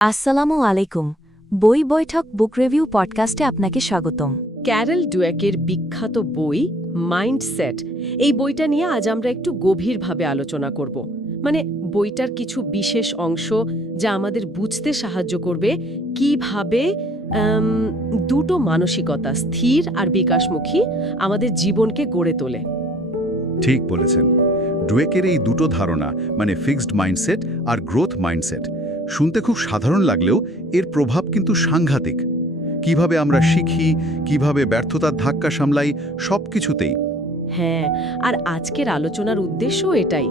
আসসালামু আলাইকুম। বই বৈঠক বুক রিভিউ পডকাস্টে আপনাকে স্বাগতম। ক্যারেল ডুয়েকের বিখ্যাত বই মাইন্ডসেট, এই বইটা নিয়ে আজ আমরা একটু গভীরভাবে আলোচনা করব। মানে বইটার কিছু বিশেষ অংশ যা আমাদের বুঝতে সাহায্য করবে কিভাবে দুটো মানসিকতা, স্থির আর বিকাশমুখী, আমাদের জীবনকে গড়ে তোলে। ঠিক বলেছেন। ডুয়েকের এই দুটো ধারণা, মানে ফিক্সড মাইন্ডসেট আর গ্রোথ মাইন্ডসেট, শুনতে খুব সাধারণ লাগলেও এর প্রভাব কিন্তু সাংঘাতিক। কিভাবে আমরা শিখি, কিভাবে ব্যর্থতার ধাক্কা সামলাই, সব কিছুতেই। হ্যাঁ, আর আজকের আলোচনার উদ্দেশ্য এটাই।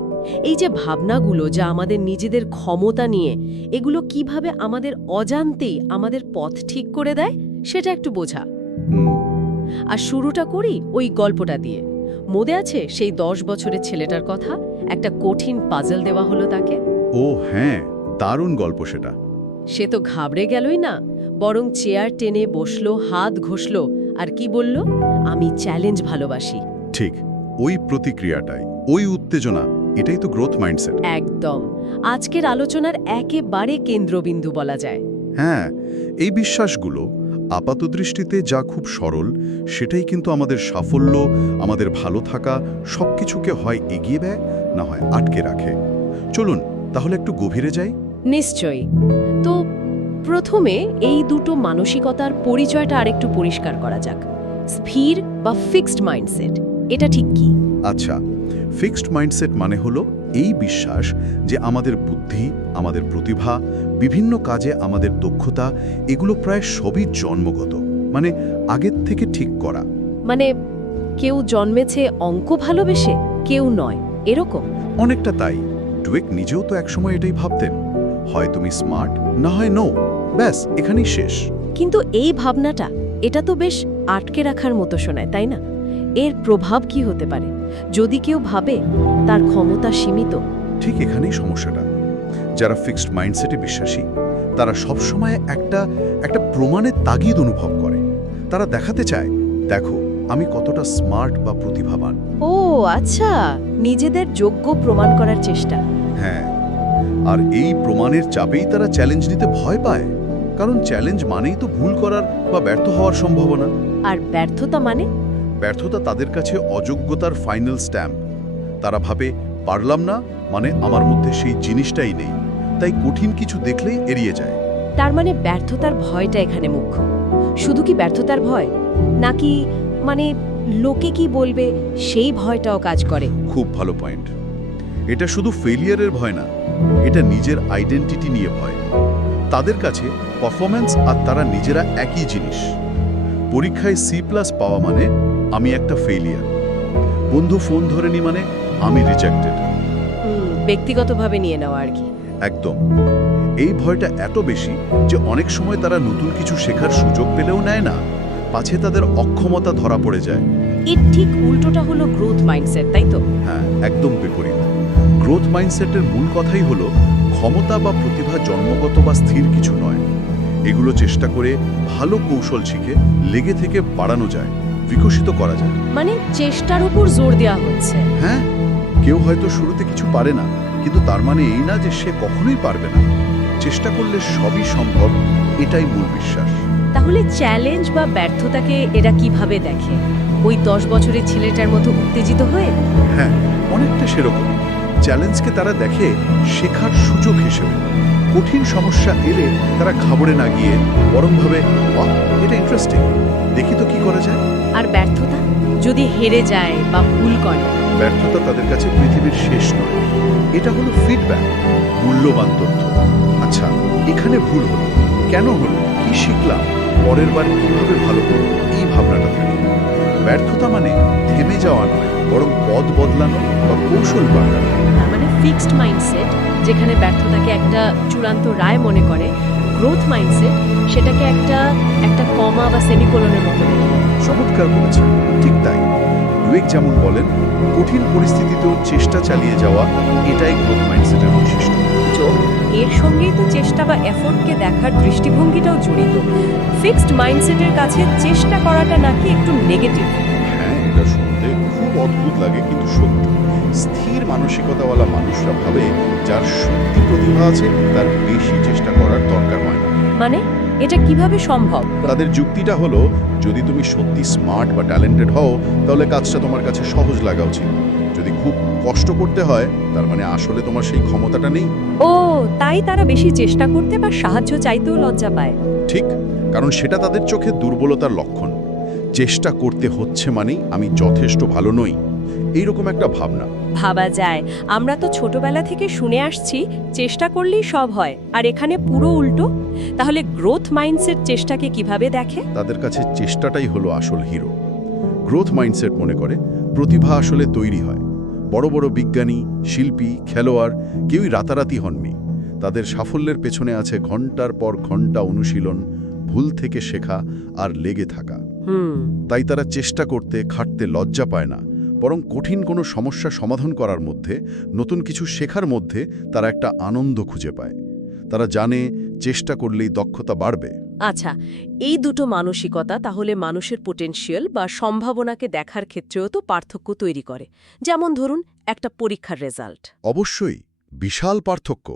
এই যে ভাবনাগুলো যা আমাদের নিজেদের ক্ষমতা নিয়ে, এগুলো কিভাবে আমাদের অজান্তেই আমাদের পথ ঠিক করে দেয়, সেটা একটু বোঝা। হুম, আর শুরুটা করি ওই গল্পটা দিয়ে। মনে আছে সেই 10 বছরের ছেলেটার কথা? একটা কঠিন পাজল দেওয়া হলো তাকে। ও হ্যাঁ, দারুণ গল্প সেটা। সে তো ঘাবড়ে গেলই না, বরং চেয়ার টেনে বসলো, হাত ঘষলো, আর কি বলল, আমি চ্যালেঞ্জ ভালোবাসি। ঠিক, ওই প্রতিক্রিয়াটাই, ওই উত্তেজনা, এটাই তো গ্রোথ মাইন্ডসেট। একদম আজকের আলোচনার একেবারে কেন্দ্রবিন্দু বলা যায়। হ্যাঁ, এই বিশ্বাসগুলো আপাতদৃষ্টিতে যা খুব সরল, সেটাই কিন্তু আমাদের সাফল্য, আমাদের ভালো থাকা, সবকিছুকে হয় এগিয়ে দেয়, না হয় আটকে রাখে। চলুন তাহলে একটু গভীরে যাই। নিশ্চয়ই। তো প্রথমে এই দুটো মানসিকতার পরিচয়টা আরেকটু পরিষ্কার করা যাক। স্থির বা ফিক্সড মাইন্ডসেট, এটা ঠিক কি? আচ্ছা, ফিক্সড মাইন্ডসেট মানে হলো এই বিশ্বাস যে আমাদের বুদ্ধি, আমাদের প্রতিভা, বিভিন্ন কাজে আমাদের দক্ষতা, এগুলো প্রায় সবই জন্মগত, মানে আগের থেকে ঠিক করা। মানে কেউ জন্মেছে অঙ্ক ভালোবেসে, কেউ নয়, এরকম? অনেকটা তাই। ডুয়েক নিজেও তো একসময় এটাই ভাবতেন, হয় তুমি স্মার্ট, না হয় নো, ব্যাস এখানেই শেষ। কিন্তু এই ভাবনাটা, এটা তো বেশ আটকে রাখার মতো শোনায়, তাই না? এর প্রভাব কি হতে পারে যদি কেউ ভাবে তার ক্ষমতা সীমিত? ঠিক এখানেই সমস্যাটা। যারা ফিক্সড মাইন্ডসেটে বিশ্বাসী, তারা সবসময় একটা প্রমাণের তাগিদ অনুভব করে। তারা দেখাতে চায়, দেখো আমি কতটা স্মার্ট বা প্রতিভাবান। ও আচ্ছা, নিজেদের যোগ্য প্রমাণ করার চেষ্টা। হ্যাঁ, আর এই প্রমাণের চাপেই তারা চ্যালেঞ্জ নিতে ভয় পায়, কারণ চ্যালেঞ্জ মানেই তো ভুল করার বা ব্যর্থ হওয়ার সম্ভাবনা। আর ব্যর্থতা মানে? ব্যর্থতা তাদের কাছে অযোগ্যতার ফাইনাল স্ট্যাম্প। তারা ভাবে, পারলাম না মানে আমার মধ্যে সেই জিনিসটাই নেই, তাই কঠিন কিছু দেখলেই এড়িয়ে যায়। তার মানে ব্যর্থতার ভয়টা এখানে মুখ্য। শুধু কি ব্যর্থতার ভয়, নাকি মানে লোকে কি বলবে সেই ভয়টাও কাজ করে? খুব ভালো পয়েন্ট। এটা শুধু ফেলিয়ারের ভয় না, এটা নিজের আইডেন্টিটি নিয়ে ভয়। তাদের কাছে পারফরম্যান্স আর তারা নিজেরা একই জিনিস। পরীক্ষায় C+ পাওয়া মানে আমি একটা ফেলিয়ার, বন্ধু ফোন ধরেনি মানে আমি রিজেক্টেড। ব্যক্তিগতভাবে নিয়ে নেওয়া আর কি। একদম। এই ভয়টা এত বেশি যে অনেক সময় তারা নতুন কিছু শেখার সুযোগ পেলেও নেয় না, পাছে তাদের অক্ষমতা ধরা পড়ে যায়। এর ঠিক উল্টোটা হলো গ্রোথ মাইন্ডসেট, তাই তো? হ্যাঁ, একদম বিপরীত। গ্রোথ মাইন্ডসেটের মূল কথাই হলো ক্ষমতা বা প্রতিভা জন্মগত বা স্থির কিছু নয়। এগুলো চেষ্টা করে, ভালো কৌশল শিখে, লেগে থেকে বাড়ানো যায়, বিকশিত করা যায়। মানে চেষ্টার উপর জোর দেওয়া হচ্ছে। হ্যাঁ, কেউ হয়তো শুরুতে কিছু পারে না, কিন্তু তার মানে এই না যে সে কখনোই পারবে না। চেষ্টা করলে সবই সম্ভব, এটাই মূল বিশ্বাস। তাহলে চ্যালেঞ্জ বা ব্যর্থতাকে এরা কিভাবে দেখে? ওই 10 বছরের ছেলেটার মতো উত্তেজিত হয়ে? হ্যাঁ, অনেকটা সেরকম। চ্যালেঞ্জকে তারা দেখে শেখার সুযোগ হিসেবে। কঠিন সমস্যা এলে তারা ঘাবড়ে না গিয়ে বরং ভাবে, বাহ, এটা ইন্টারেস্টিং, দেখি তো কি করা যায়। আর ব্যর্থতা যদি হেরে যায় বা ভুল করে? ব্যর্থতা তাদের কাছে পৃথিবীর শেষ নয়, এটা হলো ফিডব্যাক, মূল্যবান তথ্য। আচ্ছা, এখানে ভুল হলো, কেন হলো, কি শিখলাম, পরের বার কিভাবে ভালো করব, এই ভাবনাটা থাকে। ব্যর্থতা মানে থেমে যাওয়া নয়, বরং পথ বদলানো বা কৌশল পাল্টানো। তার মানে ফিক্সড মাইন্ডসেট যেখানে ব্যর্থতাকে একটা চূড়ান্ত রায় মনে করে, গ্রোথ মাইন্ডসেট সেটাকে একটা কমা বা সেমিকোলনের মতো দেখে। চমৎকার বলেছেন, ঠিক তাই। ডুয়েক যেমন বলেন, কঠিন পরিস্থিতিতেও চেষ্টা চালিয়ে যাওয়া, এটাই গ্রোথ মাইন্ডসেটের বৈশিষ্ট্য। এর সঙ্গেই তো চেষ্টা বা এফোর্টকে দেখার দৃষ্টিভঙ্গিটাও জড়িত। ফিক্সড মাইন্ডসেটের কাছে চেষ্টা করাটা নাকি একটু নেগেটিভ। হ্যাঁ, এটা শুনতে খুব অদ্ভুত লাগে কিন্তু সত্যি। স্থির মানসিকতাওয়ালা মানুষরা ভাবে যার সত্যি প্রতিভা আছে তার বেশি চেষ্টা করার দরকার হয় না। মানে এটা কিভাবে সম্ভব? তাদের যুক্তিটা হলো, যদি তুমি সত্যি স্মার্ট বা ট্যালেন্টেড হও তাহলে কাজটা তোমার কাছে সহজ লাগা উচিত। যদি খুব কষ্ট করতে হয় তার মানে আসলে তোমার সেই ক্ষমতাটা নেই। ও, তাই তারা বেশি চেষ্টা করতে বা সাহায্য চাইতেও লজ্জা পায়। ঠিক, কারণ সেটা তাদের চোখে দুর্বলতার লক্ষণ। চেষ্টা করতে হচ্ছে মানেই আমি যথেষ্ট ভালো নই, এইরকম একটা ভাবনা। ভাবা যায়, আমরা তো ছোটবেলা থেকে শুনে আসছি চেষ্টা করলেই সব হয়, আর এখানে পুরো উল্টো। তাহলে গ্রোথ মাইন্ডসেট চেষ্টাকে কিভাবে দেখে? তাদের কাছে চেষ্টাটাই হলো আসল হিরো। গ্রোথ মাইন্ডসেট মনে করে প্রতিভা আসলে তৈরি হয়। বড় বড় বিজ্ঞানী, শিল্পী, খেলোয়াড় কেউই রাতারাতি হননি। তাদের সাফল্যের পেছনে আছে ঘন্টার পর ঘন্টা অনুশীলন, ভুল থেকে শেখা আর লেগে থাকা। তাই তারা চেষ্টা করতে খাটতে লজ্জা পায় না, বরং কঠিন কোনো সমস্যা সমাধান করার মধ্যে, নতুন কিছু শেখার মধ্যে তারা একটা আনন্দ খুঁজে পায়। তারা জানে চেষ্টা করলেই দক্ষতা বাড়বে। আচ্ছা, এই দুটো মানসিকতা তাহলে মানুষের পোটেনশিয়াল বা সম্ভাবনাকে দেখার ক্ষেত্রেও তো পার্থক্য তৈরি করে। যেমন ধরুন একটা পরীক্ষার রেজাল্ট। অবশ্যই বিশাল পার্থক্য।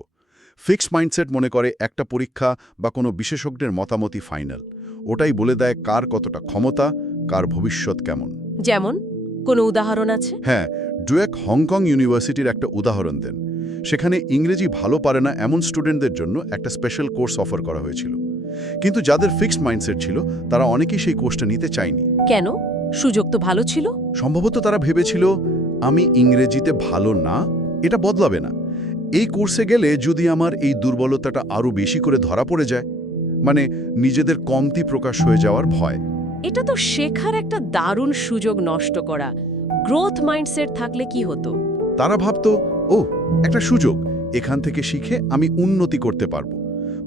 ফিক্সড মাইন্ডসেট মনে করে একটা পরীক্ষা বা কোনো বিশেষজ্ঞের মতামতই ফাইনাল। ওটাই বলে দেয় কার কতটা ক্ষমতা, কার ভবিষ্যৎ কেমন। যেমন কোনো উদাহরণ আছে? হ্যাঁ, ডুয়েক হংকং ইউনিভার্সিটির একটা উদাহরণ দেন। সেখানে ইংরেজি ভালো পারে না এমন স্টুডেন্টদের জন্য একটা স্পেশাল কোর্স অফার করা হয়েছিল। কিন্তু যাদের ফিক্সড মাইন্ডসেট ছিল তারা অনেকেই সেই কোর্সটা নিতে চায়নি। কেন? সুযোগ তো ভালো ছিল। সম্ভবত তারা ভেবেছিল, আমি ইংরেজিতে ভালো না, এটা বদলাবে না। এই কোর্সে গেলে যদি আমার এই দুর্বলতাটা আরও বেশি করে ধরা পড়ে যায়, মানে নিজেদের কমতি প্রকাশ হয়ে যাওয়ার ভয়। এটা তো শেখার একটা দারুণ সুযোগ নষ্ট করা। গ্রোথ মাইন্ডসেট থাকলে কি হতো? তারা ভাবত, ও একটা সুযোগ, এখান থেকে শিখে আমি উন্নতি করতে পারবো।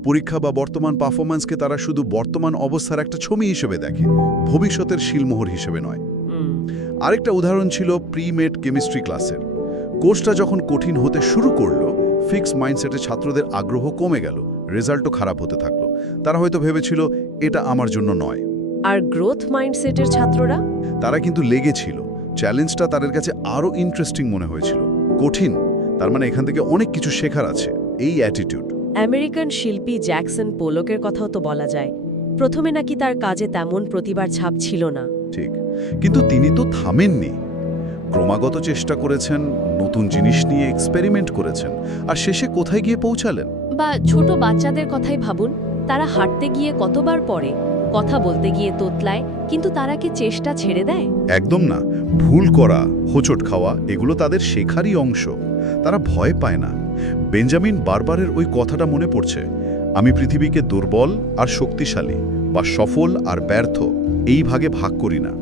পরীক্ষা বা বর্তমান পারফরম্যান্সকে তারা শুধু বর্তমান অবস্থার একটা ছবি হিসেবে দেখে, ভবিষ্যতের শিলমোহর হিসেবে নয়। আরেকটা উদাহরণ ছিল প্রি-মেড কেমিস্ট্রি ক্লাসের। কোর্সটা যখন কঠিন হতে শুরু করলো, ফিক্সড মাইন্ডসেটে ছাত্রদের আগ্রহ কমে গেল, রেজাল্টও খারাপ হতে থাকলো। তারা হয়তো ভেবেছিল এটা আমার জন্য নয়। আর গ্রোথ মাইন্ডসেটের ছাত্ররা? তারা কিন্তু লেগেছিল। চ্যালেঞ্জটা তাদের কাছে আরও ইন্টারেস্টিং মনে হয়েছিল। কঠিন, তার মানে এখান থেকে অনেক কিছু শেখার আছে, এই অ্যাটিটিউড। আমেরিকান শিল্পী জ্যাকসন পোলকের কথাও তো বলা যায়। প্রথমে নাকি তার কাজে তেমন প্রতিভার ছাপ ছিল না। ঠিক, কিন্তু তিনি তো থামেননি। ক্রমাগত চেষ্টা করেছেন, নতুন জিনিস নিয়ে এক্সপেরিমেন্ট করেছেন, আর শেষে কোথায় গিয়ে পৌঁছালেন? বা ছোট বাচ্চাদের কথাই ভাবুন, তারা হাঁটতে গিয়ে কতবার পড়ে, কথা বলতে গিয়ে তোতলায়, কিন্তু তারা কি চেষ্টা ছেড়ে দেয়? একদম না। ভুল করা, হোঁচট খাওয়া, এগুলো তাদের শেখারই অংশ। তারা ভয় পায় না। বেঞ্জামিন বারবারের ওই কথাটা মনে পড়ছে, আমি পৃথিবীকে দুর্বল আর শক্তিশালী বা সফল আর ব্যর্থ এই ভাগে ভাগ করি না।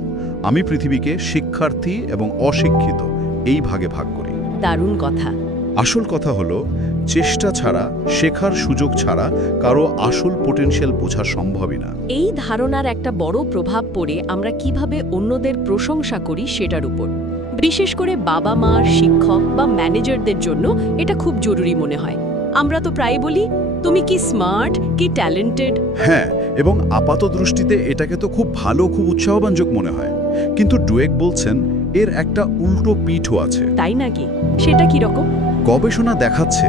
আমি পৃথিবীকে শিক্ষার্থী এবং অশিক্ষিত এই ভাগে ভাগ করি। দারুণ কথা। আসল কথা হলো, চেষ্টা ছাড়া, শেখার সুযোগ ছাড়া কারো আসল পোটেনশিয়াল বোঝা সম্ভবই না। এই ধারণার একটা বড় প্রভাব পড়ে আমরা কিভাবে অন্যদের প্রশংসা করি সেটার উপর। বিশেষ করে বাবা মা, শিক্ষক বা ম্যানেজারদের জন্য এটা খুব জরুরি মনে হয়। আমরা তো প্রায় বলি, তুমি কি স্মার্ট, কি ট্যালেন্টেড। হ্যাঁ, এবং আপাত দৃষ্টিতে এটাকে তো খুব ভালো, খুব উৎসাহব্যঞ্জক মনে হয়। কিন্তু ডুয়েক বলছেন এর একটা উল্টো পিঠও আছে। তাই নাকি? সেটা কি রকম? গবেষণা দেখাচ্ছে,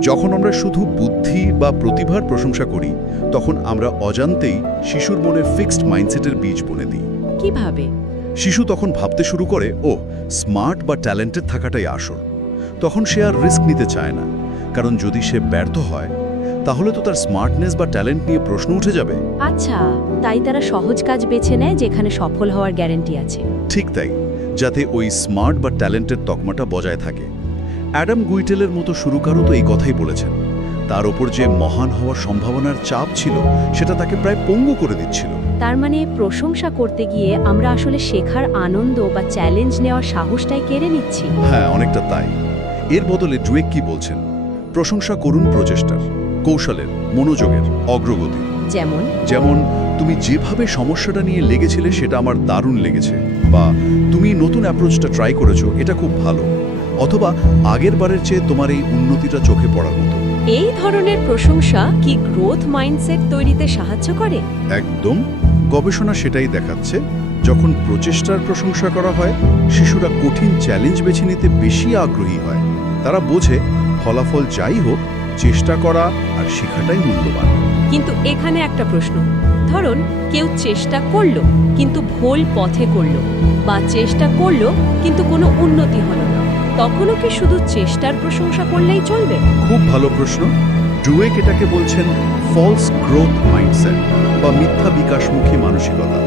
যখন আমরা শুধু বুদ্ধি বা প্রতিভার প্রশংসা করি, তখন আমরা অজান্তেই শিশুর মনে ফিক্সড মাইন্ডসেটের বীজ বুনে দিই। কিভাবে? শিশু তখন ভাবতে শুরু করে, ও স্মার্ট বা ট্যালেন্টেড থাকাটাই আসল। তখন সে আর রিস্ক নিতে চায় না, কারণ যদি সে ব্যর্থ হয় তাহলে তো তার স্মার্টনেস বা ট্যালেন্ট নিয়ে প্রশ্ন উঠে যাবে। আচ্ছা, তাই তারা সহজ কাজ বেছে নেয় যেখানে সফল হওয়ার গ্যারান্টি আছে। ঠিক তাই, যাতে ওই স্মার্ট বা ট্যালেন্টের তকমাটা বজায় থাকে। অ্যাডাম গুইটেলের মতো শুরুকারও তো এই কথাই বলেছেন। তার ওপর যে মহান হওয়ার সম্ভাবনার চাপ ছিল, সেটা তাকে প্রায় পঙ্গু করে দিচ্ছিল। তার মানে প্রশংসা করতে গিয়ে আমরা আসলে শেখার আনন্দ বা চ্যালেঞ্জ নেওয়ার সাহসটাই কেড়ে নিচ্ছি। হ্যাঁ, অনেকটা তাই। এর বদলে ডুয়েক কি বলছেন? প্রশংসা করুন প্রচেষ্টার, কৌশলের, মনোযোগের, অগ্রগতি। যেমন তুমি যেভাবে সমস্যাটা নিয়ে লেগেছিলে সেটা আমার দারুণ লেগেছে, বা তুমি নতুন অ্যাপ্রোচটা ট্রাই করেছো, এটা খুব ভালো, অথবা আগের বারের চেয়ে তোমার এই উন্নতিটা চোখে পড়ার মতো। এই ধরনের প্রশংসা কি গ্রোথ মাইন্ডসেট তৈরিতে সাহায্য করে? একদম। গবেষণা সেটাই দেখাচ্ছে। যখন প্রচেষ্টার প্রশংসা করা হয় শিশুরা কঠিন চ্যালেঞ্জ বেছে নিতে বেশি আগ্রহী হয়। তারা বোঝে ফলাফল যাই হোক, চেষ্টা করা আর শেখাটাই মূল্যবান। কিন্তু এখানে একটা প্রশ্ন, ধরুন কেউ চেষ্টা করলো কিন্তু ভুল পথে করলো, বা চেষ্টা করলো কিন্তু কোনো উন্নতি হলো না, তখনও কি শুধু চেষ্টার প্রশংসা করলেই চলবে? খুব ভালো প্রশ্ন। ড্রুয়েক এটাকে বলছেন ফলস গ্রোথ মাইন্ডসেট বা মিথ্যা বিকাশমুখী মানসিকতা।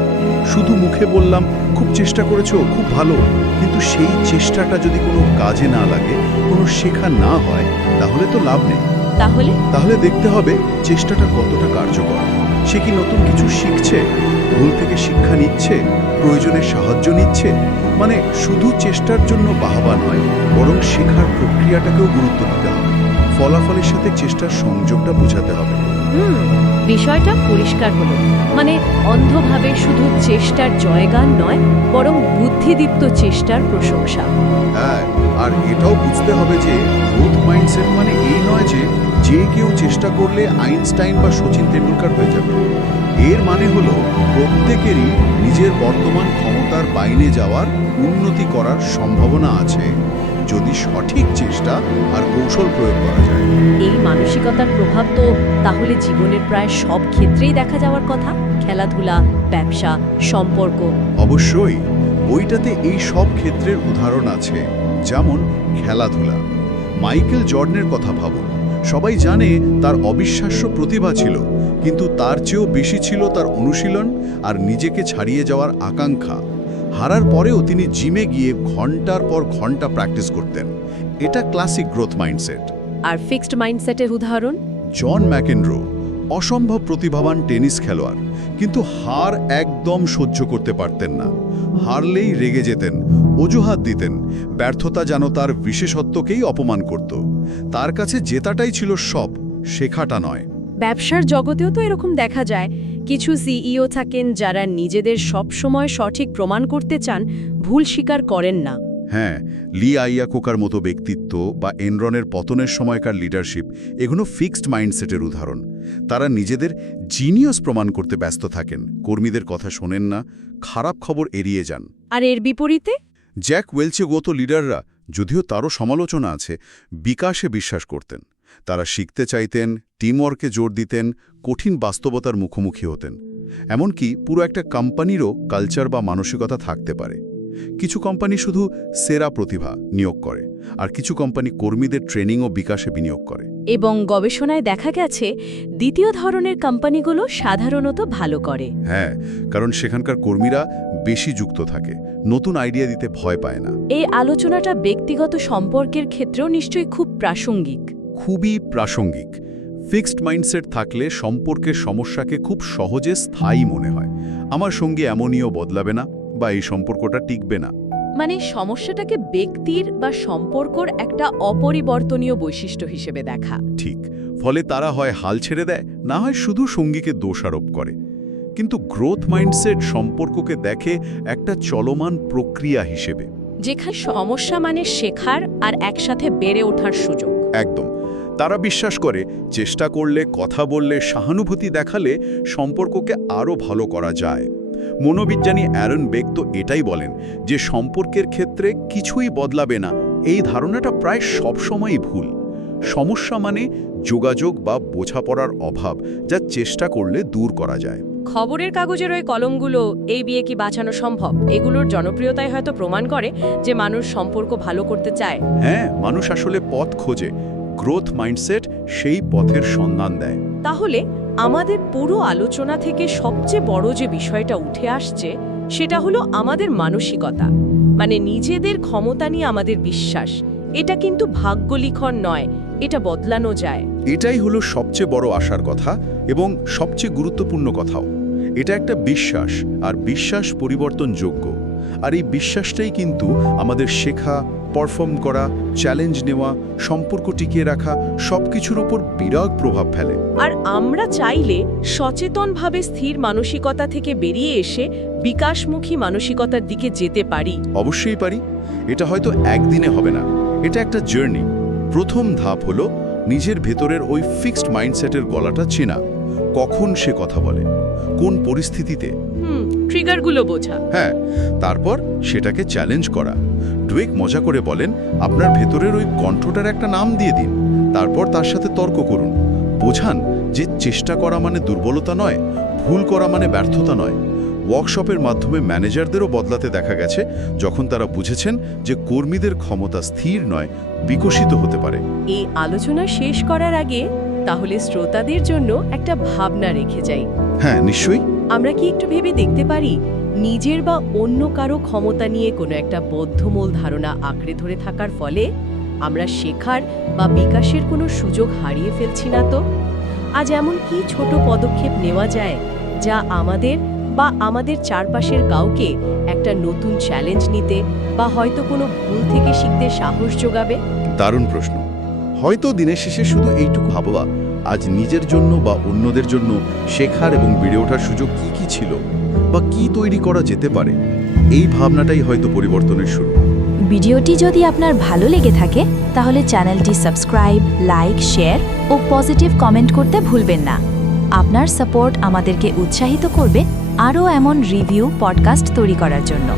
শুধু মুখে বললাম খুব চেষ্টা করেছো, খুব ভালো, কিন্তু সেই চেষ্টাটা যদি কোনো কাজে না লাগে, কোনো শেখা না হয়, তাহলে তো লাভ নেই। তাহলে দেখতে হবে চেষ্টাটা কতটা কার্যকর। সে কি নতুন কিছু শিখছে, ভুল থেকে শিক্ষা নিচ্ছে, প্রয়োজনে সাহায্য নিচ্ছে? মানে শুধু চেষ্টার জন্য বাহবা নয়, বরং শেখার প্রক্রিয়াটাকেও গুরুত্ব দিতে হবে। ফলাফলের সাথে চেষ্টার সংযোগটা বোঝাতে হবে। বিষয়টা পরিষ্কার হলো। মানে অন্ধভাবে শুধু চেষ্টার জয়গান নয়, বরং বুদ্ধিদীপ্ত চেষ্টার প্রশংসা। হ্যাঁ, আর এটাও বুঝতে হবে যে গ্রোথ মাইন্ডসেট মানে এই নয় যে কেউ চেষ্টা করলে আইনস্টাইন বা সচিন তেন্ডুলকার হয়ে যাবে। এর মানে হলো প্রত্যেকেরই নিজের বর্তমান ক্ষমতার বাইরে যাওয়ার, উন্নতি করার সম্ভাবনা আছে, যদি সঠিক চেষ্টা আর কৌশল প্রয়োগ করা যায়। এই মানসিকতার প্রভাব তো তাহলে জীবনের প্রায় সব ক্ষেত্রেই দেখা যাওয়ার কথা। খেলাধুলা, ব্যবসা, সম্পর্ক। অবশ্যই বইটাতে এই সব ক্ষেত্রের উদাহরণ আছে। যেমন খেলাধুলা, মাইকেল জর্ডানের কথা ভাবুন। সবাই জানে তার অবিশ্বাস্য প্রতিভা ছিল, কিন্তু তার চেয়েও বেশি ছিল তার অনুশীলন আর নিজেকে ছাড়িয়ে যাওয়ার আকাঙ্ক্ষা। হারার পরেও তিনি জিমে গিয়ে ঘন্টার পর ঘন্টা প্র্যাকটিস করতেন। এটা ক্লাসিক গ্রোথ মাইন্ডসেট। আর ফিক্সড মাইন্ডসেটের উদাহরণ? জন ম্যাকেনরো অসম্ভব প্রতিভাবান টেনিস খেলোয়াড়, কিন্তু হার একদম সহ্য করতে পারতেন না। হারলেই রেগে যেতেন, অজুহাত দিতেন, ব্যর্থতা যেন তার বিশেষত্বকেই অপমান করত। তার কাছে জেতাটাই ছিল সব, শেখাটা নয়। ব্যবসার জগতেও তো এরকম দেখা যায়। কিছু সিইও থাকেন যারা নিজেদের সব সময় সঠিক প্রমাণ করতে চান, ভুল স্বীকার করেন না। হ্যাঁ, লি আইয়াকোকার মতো ব্যক্তিত্ব বা এনরনের পতনের সময়কার লিডারশিপ, এগুলো ফিক্সড মাইন্ডসেটের উদাহরণ। তারা নিজেদের জিনিয়াস প্রমাণ করতে ব্যস্ত থাকেন, কর্মীদের কথা শোনেন না, খারাপ খবর এড়িয়ে যান। আর এর বিপরীতে জ্যাক ওয়েলচে গত লিডাররা, যদিও তারও সমালোচনা আছে, বিকাশে বিশ্বাস করতেন। তারা শিখতে চাইতেন, টিমওয়ার্কে জোর দিতেন, কঠিন বাস্তবতার মুখোমুখি হতেন। এমনকি পুরো একটা কোম্পানিরও কালচার বা মানসিকতা থাকতে পারে। কিছু কোম্পানি শুধু সেরা প্রতিভা নিয়োগ করে, আর কিছু কোম্পানি কর্মীদের ট্রেনিং ও বিকাশে বিনিয়োগ করে। এবং গবেষণায় দেখা গেছে দ্বিতীয় ধরনের কোম্পানিগুলো সাধারণত ভালো করে। হ্যাঁ, কারণ সেখানকার কর্মীরা বেশি যুক্ত থাকে, নতুন আইডিয়া দিতে ভয় পায় না। এই আলোচনাটা ব্যক্তিগত সম্পর্কের ক্ষেত্রেও নিশ্চয়ই খুব প্রাসঙ্গিক। খুবই প্রাসঙ্গিক। ফিক্সড মাইন্ডসেট থাকলে সম্পর্কের সমস্যাকে খুব সহজে স্থায়ী মনে হয়। আমার সঙ্গে এমনইও বদলাবে না, বা এই সম্পর্কটা টিকবে না। মানে সমস্যাটাকে ব্যক্তির বা সম্পর্কর একটা অপরিবর্তনীয় বৈশিষ্ট্য হিসেবে দেখা। ঠিক। ফলে তারা হয় হাল ছেড়ে দেয়, না হয় শুধু সঙ্গীকে দোষারোপ করে। কিন্তু গ্রোথ মাইন্ডসেট সম্পর্ককে দেখে একটা চলমান প্রক্রিয়া হিসেবে, যেখানে সমস্যা মানে শেখার আর একসাথে বেড়ে ওঠার সুযোগ। একদম। তারা বিশ্বাস করে চেষ্টা করলে, কথা বললে, সহানুভূতি দেখালে সম্পর্ককে আরও ভালো করা যায়। মনোবিজ্ঞানী অ্যারন বেক তো এটাই বলেন যে সম্পর্কের ক্ষেত্রে কিছুই বদলাবে না, এই ধারণাটা প্রায় সবসময়ই ভুল। সমস্যা মানে যোগাযোগ বা বোঝাপড়ার অভাব, যা চেষ্টা করলে দূর করা যায়। খবরের কাগজের ওই কলমগুলো এই বিয়ে কি বাঁচানো সম্ভব, এগুলোর জনপ্রিয়তায় হয়তো প্রমাণ করে যে মানুষ সম্পর্ক ভালো করতে চায়। হ্যাঁ, মানুষ আসলে পথ খোঁজে। গ্রোথ মাইন্ডসেট সেই পথের সন্ধান দেয়। তাহলে আমাদের পুরো আলোচনা থেকে সবচেয়ে বড় যে বিষয়টা উঠে আসছে সেটা হলো আমাদের মানসিকতা, মানে নিজেদের ক্ষমতা নিয়ে আমাদের বিশ্বাস। এটা কিন্তু ভাগ্যলিখন নয়, এটা বদলানো যায়। এটাই হলো সবচেয়ে বড় আশার কথা এবং সবচেয়ে গুরুত্বপূর্ণ কথাও। এটা একটা বিশ্বাস, আর বিশ্বাস পরিবর্তনযোগ্য। আর এই বিশ্বাসটাই কিন্তু আমাদের শেখা, পারফর্ম করা, চ্যালেঞ্জ নেওয়া, সম্পর্ক টিকিয়ে রাখা সবকিছুর উপর বিরাট প্রভাব ফেলে। আর আমরা চাইলে সচেতনভাবে স্থির মানসিকতা থেকে বেরিয়ে এসে বিকাশমুখী মানসিকতার দিকে যেতে পারি। অবশ্যই পারি। এটা হয়তো একদিনে হবে না, এটা একটা জার্নি। প্রথম ধাপ হলো নিজের ভেতরের ওই ফিক্সড মাইন্ডসেটের গলাটা চেনা। কখন সে কথা বলে, কোন পরিস্থিতিতে। ট্রিগারগুলো বোঝা। হ্যাঁ, তারপর সেটাকে চ্যালেঞ্জ করা। ডুয়েক মজা করে বলেন, আপনার ভেতরের ওই কণ্ঠটার একটা নাম দিয়ে দিন, তারপর তার সাথে তর্ক করুন। বোঝান যে চেষ্টা করা মানে দুর্বলতা নয়, ভুল করা মানে ব্যর্থতা নয়। ওয়ার্কশপের মাধ্যমে ম্যানেজারদেরও বদলাতে দেখা গেছে যখন তারা বুঝেছেন যে কর্মীদের ক্ষমতা স্থির নয়, বিকশিত হতে পারে। এই আলোচনা শেষ করার আগে তাহলে শ্রোতাদের জন্য একটা ভাবনা রেখে যাই। হ্যাঁ, নিশ্চয়ই। আমরা কি একটু ভেবে দেখতে পারি নিজের বা অন্য কারো ক্ষমতা নিয়ে কোনো একটা বদ্ধমূল ধারণা আঁকড়ে ধরে থাকার ফলে আমরা শেখার বা বিকাশের কোনো সুযোগ হারিয়ে ফেলছি না তো? আজ এমন কি ছোট পদক্ষেপ নেওয়া যায় যা আমাদের বা আমাদের চারপাশের কাউকে একটা নতুন চ্যালেঞ্জ নিতে বা হয়তো কোনো ভুল থেকে শিখতে সাহস যোগাবে? দারুণ প্রশ্ন। হয়তো দিনের শেষে শুধু এইটুকু ভাবা, আজ নিজের জন্য বা অন্যদের জন্য শেখার এবং বেড়ে ওঠার সুযোগ কি কি ছিল বা কি তৈরি করা যেতে পারে, এই ভাবনাটাই হয়তো পরিবর্তনের শুরু। ভিডিওটি যদি আপনার ভালো লেগে থাকে তাহলে চ্যানেলটি সাবস্ক্রাইব, লাইক, শেয়ার ও পজিটিভ কমেন্ট করতে ভুলবেন না। আপনার সাপোর্ট আমাদেরকে উৎসাহিত করবে আরও এমন রিভিউ পডকাস্ট তৈরি করার জন্য।